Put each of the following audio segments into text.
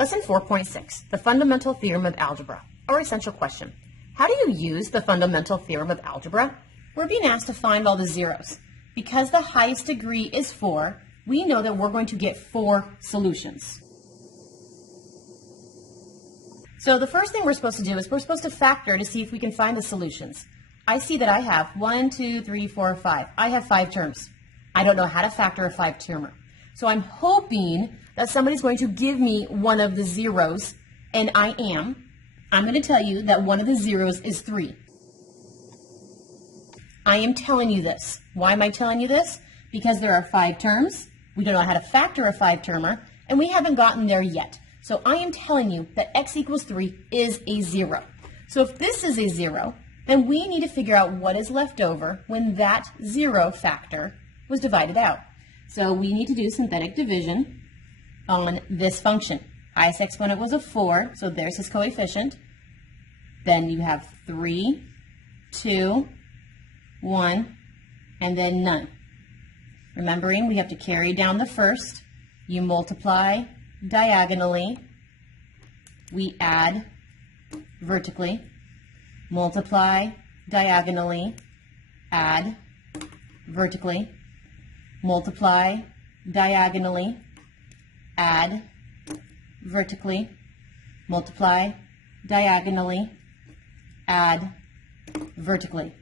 Lesson 4.6, the fundamental theorem of algebra. Our essential question. How do you use the fundamental theorem of algebra? We're being asked to find all the zeros. Because the highest degree is 4, we know that we're going to get 4 solutions. So the first thing we're supposed to do is we're supposed to factor to see if we can find the solutions. I see that I have 1, 2, 3, 4, 5. I have 5 terms. I don't know how to factor a 5-termer. So I'm hoping that somebody's going to give me one of the zeros, and I am. I'm going to tell you that one of the zeros is 3. I am telling you this. Why am I telling you this? Because there are 5 terms. We don't know how to factor a 5-termer, and we haven't gotten there yet. So I am telling you that x equals 3 is a 0. So if this is a 0, then we need to figure out what is left over when that 0 factor was divided out. So we need to do synthetic division on this function. Highest exponent was a 4, so there's his coefficient. Then you have 3, 2, 1, and then none. Remembering we have to carry down the first. You multiply diagonally. We add vertically. Multiply diagonally. Add vertically. Multiply diagonally. Add vertically. Multiply diagonally. Add vertically.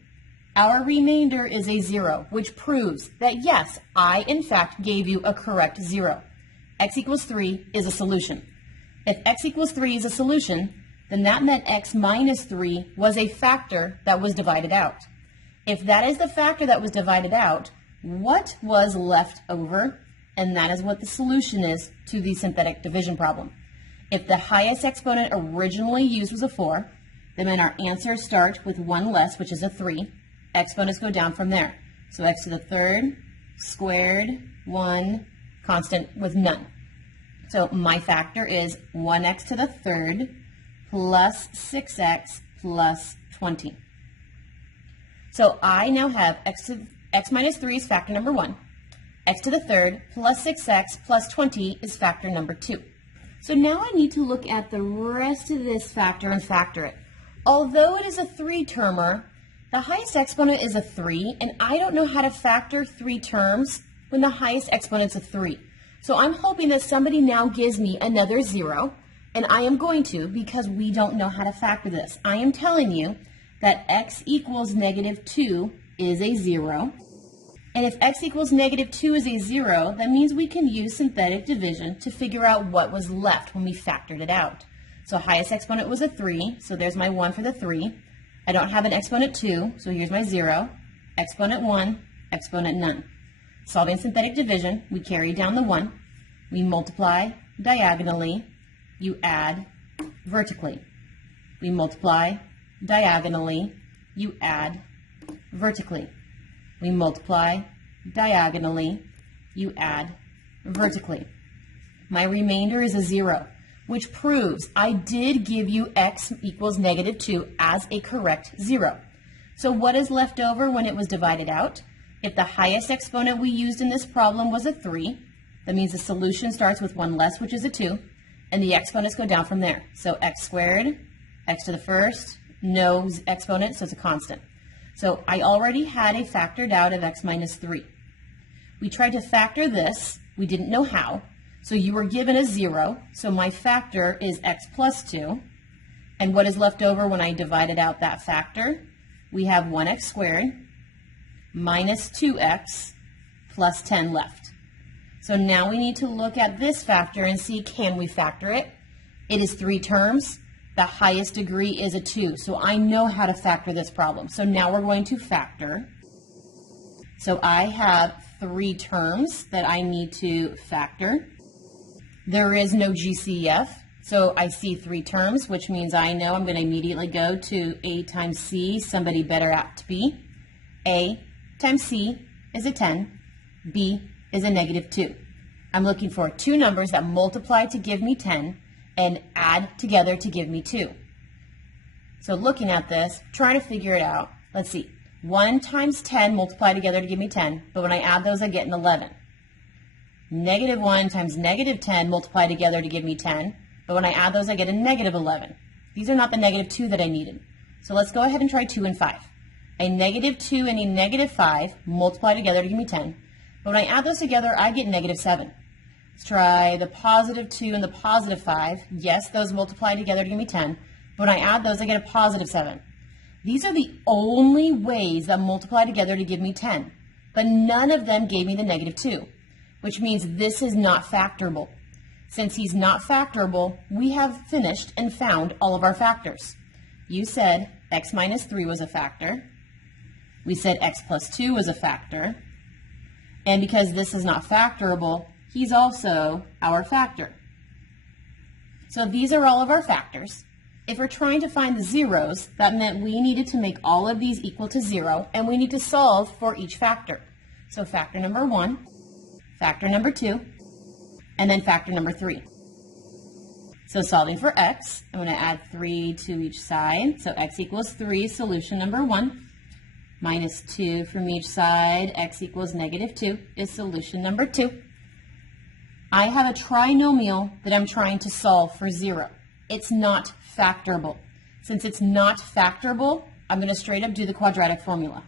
Our remainder is a 0, which proves that yes, I in fact gave you a correct 0. X equals 3 is a solution. If x equals 3 is a solution, then that meant x minus 3 was a factor that was divided out. If that is the factor that was divided out, what was left over? And that is what the solution is to the synthetic division problem. If the highest exponent originally used was a 4, then our answers start with 1 less, which is a 3. Exponents go down from there. So x to the third, squared, 1, constant with none. So my factor is 1x to the third plus 6x plus 20. So I now have x minus 3 is factor number 1. X to the third plus 6x plus 20 is factor number 2. So now I need to look at the rest of this factor and factor it. Although it is a 3-termer, the highest exponent is a 3, and I don't know how to factor 3 terms when the highest exponent's a 3. So I'm hoping that somebody now gives me another 0, and I am going to because we don't know how to factor this. I am telling you that x equals negative 2 is a 0. And if x equals negative 2 is a 0, that means we can use synthetic division to figure out what was left when we factored it out. So highest exponent was a 3, so there's my 1 for the 3. I don't have an exponent 2, so here's my 0. Exponent 1, exponent none. Solving synthetic division, we carry down the 1. We multiply diagonally. You add vertically. We multiply diagonally. You add vertically. We multiply diagonally. You add vertically. My remainder is a 0, which proves I did give you x equals negative 2 as a correct 0. So what is left over when it was divided out? If the highest exponent we used in this problem was a 3, that means the solution starts with 1 less, which is a 2, and the exponents go down from there. So x squared, x to the first, no exponent, so it's a constant. So I already had a factored out of x minus 3. We tried to factor this. We didn't know how. So you were given a 0, so my factor is x plus 2. And what is left over when I divided out that factor? We have 1x squared minus 2x plus 10 left. So now we need to look at this factor and see, can we factor it? It is 3 terms. The highest degree is a 2, so I know how to factor this problem. So now we're going to factor. So I have 3 terms that I need to factor. There is no GCF, so I see 3 terms, which means I know I'm going to immediately go to A times C, somebody better apt to be. A times C is a 10, B is a negative 2. I'm looking for 2 numbers that multiply to give me 10 and add together to give me 2. So looking at this, trying to figure it out, let's see. 1 times 10 multiply together to give me 10, but when I add those I get an 11. Negative 1 times negative 10 multiply together to give me 10, But when I add those, I get a negative 11. These are not the negative 2 that I needed. So let's go ahead and try 2 and 5. A negative 2 and a negative 5 multiply together to give me 10. But when I add those together, I get negative 7. Let's try the positive 2 and the positive 5. Yes, those multiply together to give me 10. But when I add those, I get a positive 7. These are the only ways that multiply together to give me 10. But none of them gave me the negative 2, which means this is not factorable. Since he's not factorable, we have finished and found all of our factors. You said x minus 3 was a factor. We said x plus 2 was a factor. And because this is not factorable, he's also our factor. So these are all of our factors. If we're trying to find the zeros, that meant we needed to make all of these equal to 0, and we need to solve for each factor. So factor number 1, factor number 2, and then factor number 3. So solving for x, I'm going to add 3 to each side. So x equals 3, solution number 1. Minus 2 from each side, x equals negative 2 is solution number 2. I have a trinomial that I'm trying to solve for 0. It's not factorable. Since it's not factorable, I'm going to straight up do the quadratic formula.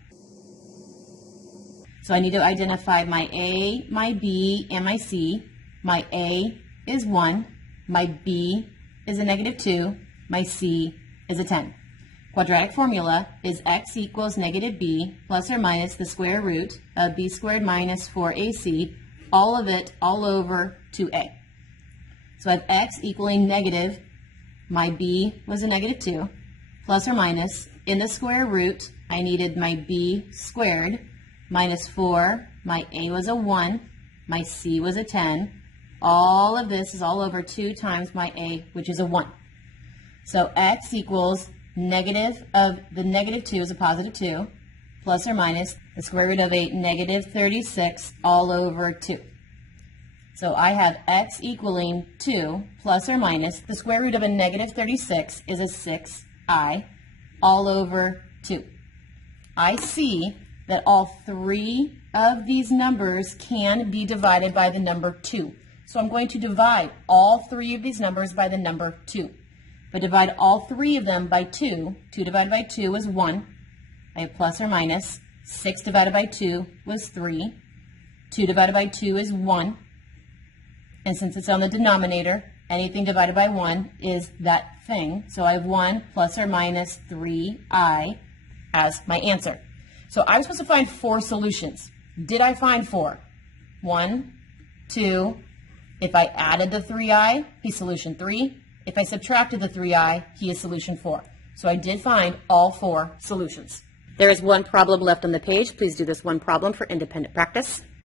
So I need to identify my a, my b, and my c. My a is 1, my b is a negative 2, my c is a 10. Quadratic formula is x equals negative b plus or minus the square root of b squared minus 4ac, all of it all over 2a. So I have x equaling negative, my b was a negative 2, plus or minus, in the square root, I needed my b squared, minus 4, my a was a 1, my c was a 10. All of this is all over 2 times my a, which is a 1. So x equals negative of the negative 2 is a positive 2, plus or minus the square root of a negative 36 all over 2. So I have x equaling 2 plus or minus the square root of a negative 36 is a 6i all over 2. I see that all 3 of these numbers can be divided by the number 2. So I'm going to divide all 3 of these numbers by the number 2. If I divide all 3 of them by 2, 2 divided by 2 is 1. I have plus or minus. 6 divided by 2 was 3. 2 divided by 2 is 1. And since it's on the denominator, anything divided by 1 is that thing. So I have 1 plus or minus 3i as my answer. So I was supposed to find 4 solutions. Did I find 4? 1, 2. If I added the 3i, he's solution 3. If I subtracted the 3i, he is solution 4. So I did find all 4 solutions. There is one problem left on the page. Please do this one problem for independent practice.